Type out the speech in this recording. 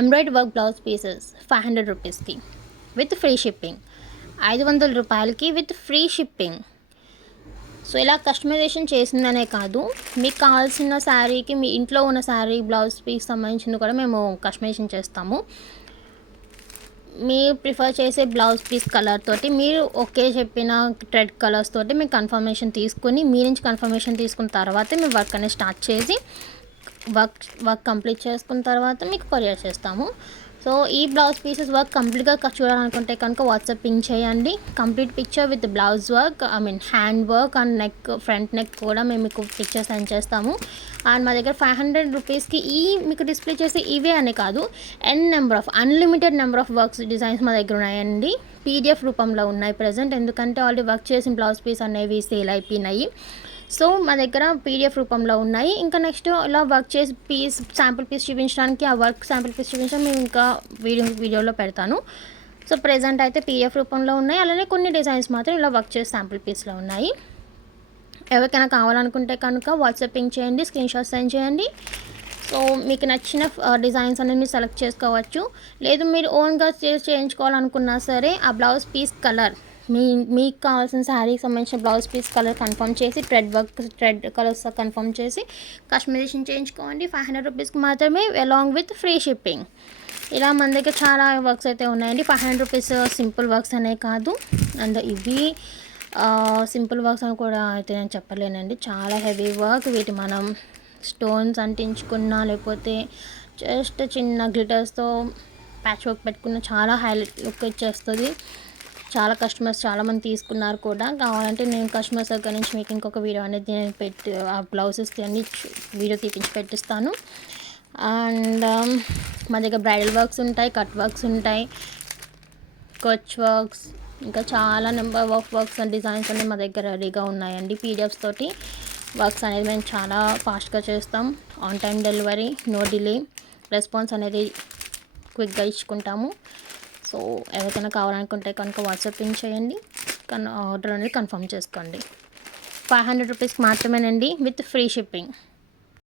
Embroidery work blouse pieces 500 రూపీస్కి with free shipping. 500 రూపాయలకి with free shipping. So ఇలా customization చేసిందనే కాదు, మీకు కావాల్సిన శారీకి మీ ఇంట్లో ఉన్న శారీ బ్లౌజ్ పీస్ సంబంధించింది కూడా మేము కస్టమైజేషన్ చేస్తాము. మీరు ప్రిఫర్ చేసే బ్లౌజ్ పీస్ కలర్ తోటి మీరు ఓకే చెప్పిన థ్రెడ్ కలర్స్ తోటి మీకు కన్ఫర్మేషన్ తీసుకుని, మీ నుంచి కన్ఫర్మేషన్ తీసుకున్న తర్వాతే మేము వర్క్ అనేది స్టార్ట్ చేసి వర్క్ కంప్లీట్ చేసుకున్న తర్వాత మీకు కొరియర్ చేస్తాము. సో ఈ బ్లౌజ్ పీసెస్ వర్క్ కంప్లీట్గా చూడాలనుకుంటే కనుక వాట్సాప్ పింక్ చేయండి. Complete picture with blouse work, hand work and neck, front neck కూడా మేము మీకు పిక్చర్ సెండ్ చేస్తాము. అండ్ మా దగ్గర 500 రూపీస్కి మీకు డిస్ప్లే చేసే ఇవే అనే కాదు, unlimited number of works designs మా దగ్గర ఉన్నాయండి. పీడిఎఫ్ రూపంలో ఉన్నాయి ప్రజెంట్, ఎందుకంటే ఆల్రెడీ వర్క్ చేసిన బ్లౌజ్ పీస్ అనేవి సేల్ అయిపోయినాయి. సో మా దగ్గర పీడిఎఫ్ రూపంలో ఉన్నాయి. ఇంకా నెక్స్ట్ ఇలా వర్క్ చేసి శాంపుల్ పీస్ చూపించడానికి, ఆ వర్క్ శాంపుల్ పీస్ చూపించడం మేము ఇంకా వీడియోలో పెడతాను. సో ప్రెజెంట్ అయితే పీడిఎఫ్ రూపంలో ఉన్నాయి. అలానే కొన్ని డిజైన్స్ మాత్రం ఇలా వర్క్ చేసి శాంపుల్ పీస్లో ఉన్నాయి. ఎవరికైనా కావాలనుకుంటే కనుక వాట్సాప్ పింక్ చేయండి, స్క్రీన్ షాట్ సెండ్ చేయండి. సో మీకు నచ్చిన డిజైన్స్ అనేది మీరు సెలెక్ట్ చేసుకోవచ్చు. లేదు మీరు ఓన్గా చేయించుకోవాలనుకున్నా సరే, ఆ బ్లౌజ్ పీస్ కలర్ మీకు కావాల్సిన శారీకి సంబంధించిన బ్లౌజ్ పీస్ కలర్ కన్ఫర్మ్ చేసి, థ్రెడ్ కలర్స్ కన్ఫర్మ్ చేసి కస్టమైజేషన్ చేయించుకోండి. 500 రూపీస్కి మాత్రమే అలాంగ్ విత్ ఫ్రీ షిప్పింగ్. ఇలా మన దగ్గర చాలా వర్క్స్ అయితే ఉన్నాయండి. 500 రూపీస్ సింపుల్ వర్క్స్ అనే కాదు, అండ్ ఇవి సింపుల్ వర్క్స్ అని కూడా అయితే నేను చెప్పలేనండి. చాలా హెవీ వర్క్. వీటి మనం స్టోన్స్ అంటించుకున్నా, లేకపోతే జస్ట్ చిన్న గ్లిటర్స్తో ప్యాచ్ వర్క్ పెట్టుకున్న చాలా హైలైట్ లుక్ ఇచ్చేస్తుంది. చాలా కస్టమర్స్ చాలామంది తీసుకున్నారు కూడా. కావాలంటే నేను కస్టమర్స్ దగ్గర నుంచి మీకు ఇంకొక వీడియో అనేది నేను పెట్టి ఆ బ్లౌజెస్ అన్ని వీడియో తీపించి పెట్టిస్తాను. అండ్ మా దగ్గర బ్రైడల్ వర్క్స్ ఉంటాయి, కట్ వర్క్స్ ఉంటాయి, కచ్ వర్క్స్, ఇంకా చాలా number of works and designs అనేవి మా దగ్గర రెడీగా ఉన్నాయండి. పీడిఎఫ్స్ తోటి వర్క్స్ అనేది మేము చాలా ఫాస్ట్గా చేస్తాం. On time delivery, no delay, response అనేది క్విక్గా ఇచ్చుకుంటాము. సో ఎవరికైనా కావాలనుకుంటే కనుక వాట్సాప్ పింక్ చేయండి, ఆర్డర్ అనేది కన్ఫర్మ్ చేసుకోండి. 500 రూపీస్కి మాత్రమేనండి విత్ ఫ్రీ షిప్పింగ్.